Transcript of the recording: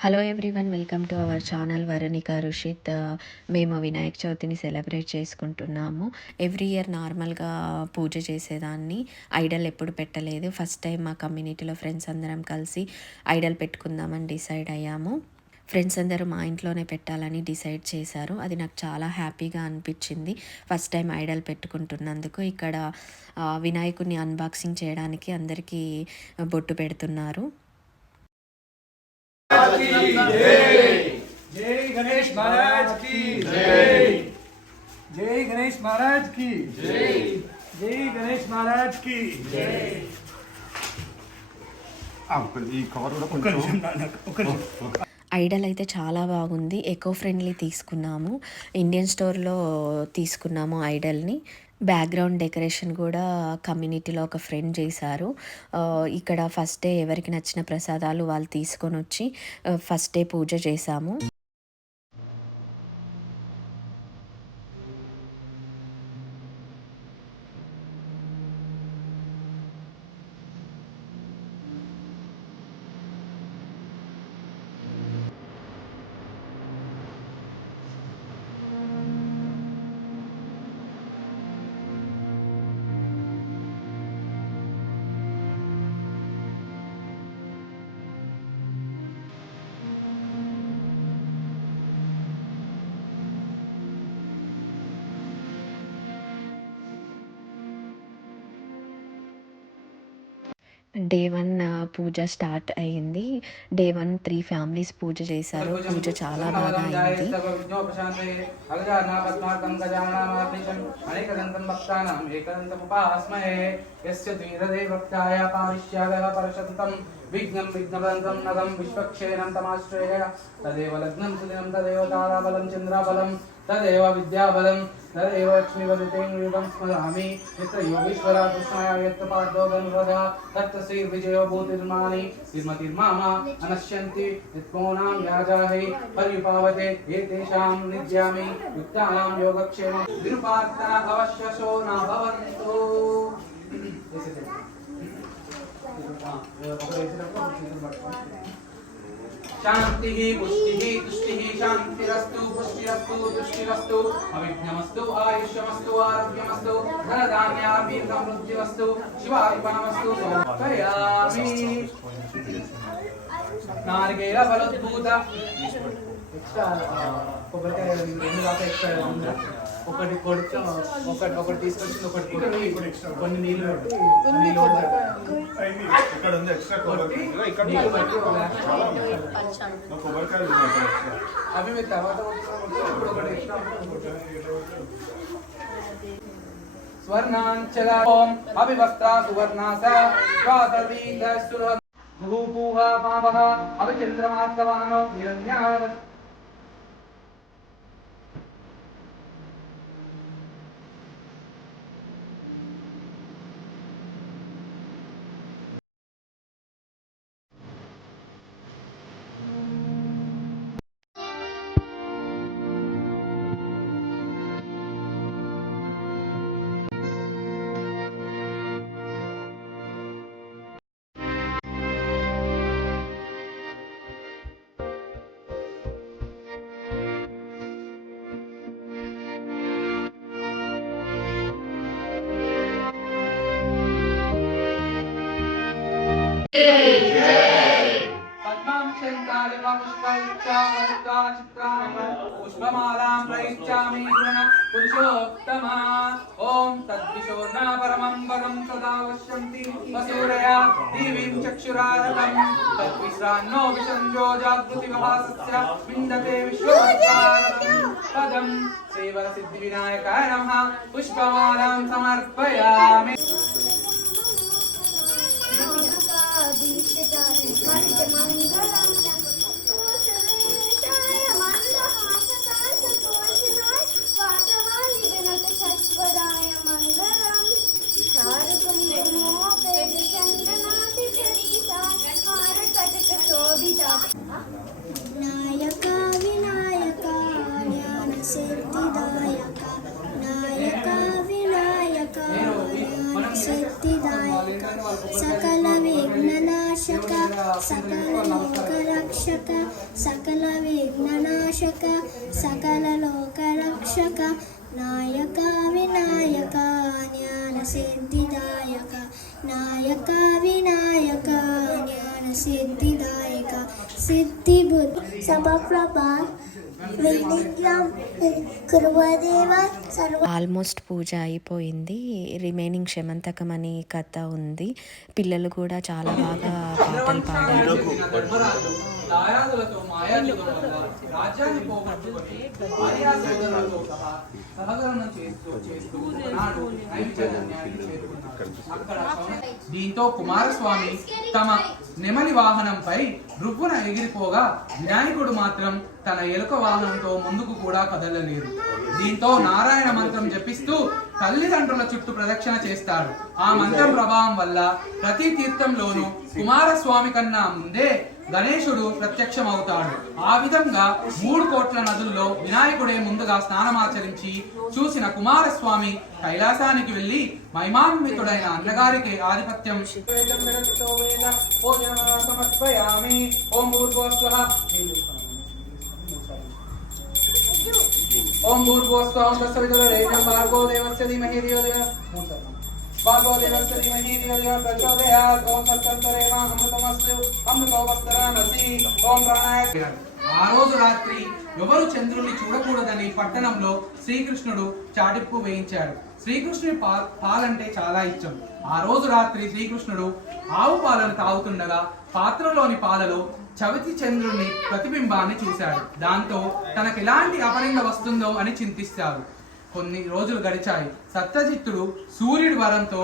Hello everyone welcome to our channel Varanika Rushith మేము వినాయక చవితిని celebrate చేసుకుంటున్నాము. ఎవ్రీ ఇయర్ నార్మల్గా పూజ చేసేదాన్ని. ఐడల్ ఎప్పుడు పెట్టలేదు. ఫస్ట్ టైం మా కమ్యూనిటీలో ఫ్రెండ్స్ అందరం కలిసి ఐడల్ పెట్టుకుందామని డిసైడ్ అయ్యాము. ఫ్రెండ్స్ అందరూ మా ఇంట్లోనే పెట్టాలని డిసైడ్ చేశారు. అది నాకు చాలా హ్యాపీగా అనిపించింది. ఫస్ట్ టైం ఐడల్ పెట్టుకుంటున్నందుకు ఇక్కడ ఆ, వినాయకుడిని అన్బాక్సింగ్ చేయడానికి అందరికీ బొట్టు పెడుతున్నారు. जय गणेश महाराज की जय जय गणेश महाराज की जय जय गणेश महाराज की जय ఆ, ఒక- ఈ కవర్ కూడా ఒక్క కొంచెం నిమిషం నాన్న, ఒక్క నిమిషం ఐడల్ అయితే చాలా బాగుంది. ఎకో ఫ్రెండ్లీ తీసుకున్నాము. ఇండియన్ స్టోర్లో తీసుకున్నాము ఐడల్ని. బ్యాక్గ్రౌండ్ డెకరేషన్ కూడా కమ్యూనిటీలో ఒక ఫ్రెండ్ చేశారు. ఇక్కడ ఫస్ట్ డే ఎవరికి నచ్చిన ప్రసాదాలు వాళ్ళు తీసుకొని వచ్చి ఫస్ట్ డే పూజ చేశాము. డే వన్ పూజ స్టార్ట్ అయ్యింది. Day one three families puja చేశారు. పూజ చాలా బాగా అయింది. విఘ్నం విఘ్నవంతం నగం విశ్వక్షేణం తమాశ్రయ. తదేవ లగ్నం సుదినం తదేవ తారాబలం చంద్రాబలం. తదేవ విద్యాబలం తదేవ లక్ష్మీవదితే యుగం స్మరామి యత్ర యోగేశ్వర కృష్ణాయ యత్ర పాదోగనురద తత్ర శ్రీ విజయ భూతిర్మాని తిర్మతిర్మామ అనశ్యంతి యత్మోనాం యాజాహే పర్యుపావతే ఏతేషాం నిద్యామి యుక్తానాం యోగక్షేమం విరుపార్తన అవశ్యశో నా शांति ही पुष्टि ही तुष्टि रस्तु पुष्टिरस्तु, तुष्टिरस्तु। अभिज्ञमस्तु, आयुष्यमस्तु, आरोग्यमस्तु, धनधान्यापि समृद्धिरस्तु शिवाय पनमस्तु समर्पयामि। नारगेरा फलोद्भूत ఎక్స్ట్రా కొబ్బరికాయ రెండు దాకా ఎక్స్ట్రా ఉందా ఒకటి కొడుచు ఒకటి ఒకటి తీసుకొచ్చి ఒకటి కొట్టి కొన్ని నీళ్ళు పెట్టి నీళ్ళు అయింది. ఇక్కడ ఉంది ఎక్స్ట్రా కొట్టి కొబ్బరికాయ ఇక్కడ నీళ్ళు పెట్టి ఒక నా కొబ్బరికాయలు ఉన్నాయి ఇక్కడ ఎక్స్ట్రా. అవి మీరు తర్వాత కొట్టుకోవచ్చు. ఇప్పుడు ఒకటి ఎక్స్ట్రా స్వర్ణాంచల ఓం అవివస్త్రా సువర్ణాస స్వాతవీత సుర భూపూహ పావహ అవిచంద్రమాస్తవానో నిరంజాన పద్మాం శంకారివ పుష్పైచ్ఛామముక్తా చిత్రామి పుష్పమాలాం ప్రయిచ్ఛామి గుణ పురుషోత్తమ. ఓం తద్విశోర్ణ పరమం పదం సదా పశ్యంతి వసూరయ దీవీం చక్షురారకం. తద్విశ్రాన్నో విసంజో జాగృతి విభాసస్య విందతే విశ్వోత్తారకం నాయక వినాయక జ్ఞాన సిద్ధిదాయక నాయక వినాయక జ్ఞాన సిద్ధిదాయక సకల సకల లోకరక్ష రక్షక సకల విఘ్ననాశక సకల లోకరక్షక నాయక వినాయక జ్ఞాన సిద్ధిదాయక నాయక వినాయక జ్ఞాన సిద్ధిదాయక సిద్ధి బుద్ధి సమప్రభ ఆల్మోస్ట్ పూజ అయిపోయింది. రిమైనింగ్ శమంతకం అని కథ ఉంది. పిల్లలు కూడా చాలా బాగా పాటలు పాడారు. అక్కడ దీంతో కుమారస్వామి తమ నెమలి వాహనంపై రుబ్బున ఎగిరిపోగా వినాయకుడు మాత్రం తన ఎలుక వాహనంతో ముందుకు కూడా కదలలేదు. దీంతో నారాయణ మంత్రం జపిస్తూ తల్లిదండ్రుల చుట్టూ ప్రదక్షిణ చేస్తాడు. ఆ మంత్రం ప్రభావం వల్ల ప్రతి తీర్థంలోనూ కుమారస్వామి కన్నా ముందే గణేశుడు ప్రత్యక్షమవుతాడు. ఆ విధంగా మూడు కోట్ల నదుల్లో వినాయకుడే ముందుగా స్నానమాచరించి చూసిన కుమారస్వామి కైలాసానికి వెళ్ళి మహిమాన్వితుడైన అన్నగారికి ఆధిపత్యం. ఓం భూర్భువస్వః ఓం భూర్భువస్వః తస్సవితుర్వరేణ్యం భార్గో దేవస్య ధీమహి ధియో ధియో ఆ రోజు రాత్రి ఎవరు చంద్రుని చూడకూడదని పట్టణంలో శ్రీకృష్ణుడు చాటిప్పు వేయించాడు. శ్రీకృష్ణుడి పా పాలంటే చాలా ఇష్టం. ఆ రోజు రాత్రి శ్రీకృష్ణుడు ఆవు పాలను తాగుతుండగా పాత్రలోని పాలలో చవితి చంద్రుని ప్రతిబింబాన్ని చూశాడు. దాంతో తనకు ఎలాంటి అపరింగ వస్తుందో అని చింతిస్తాడు. కొన్ని రోజులు గడిచాయి. సత్యజిత్తుడు సూర్యుడి వరంతో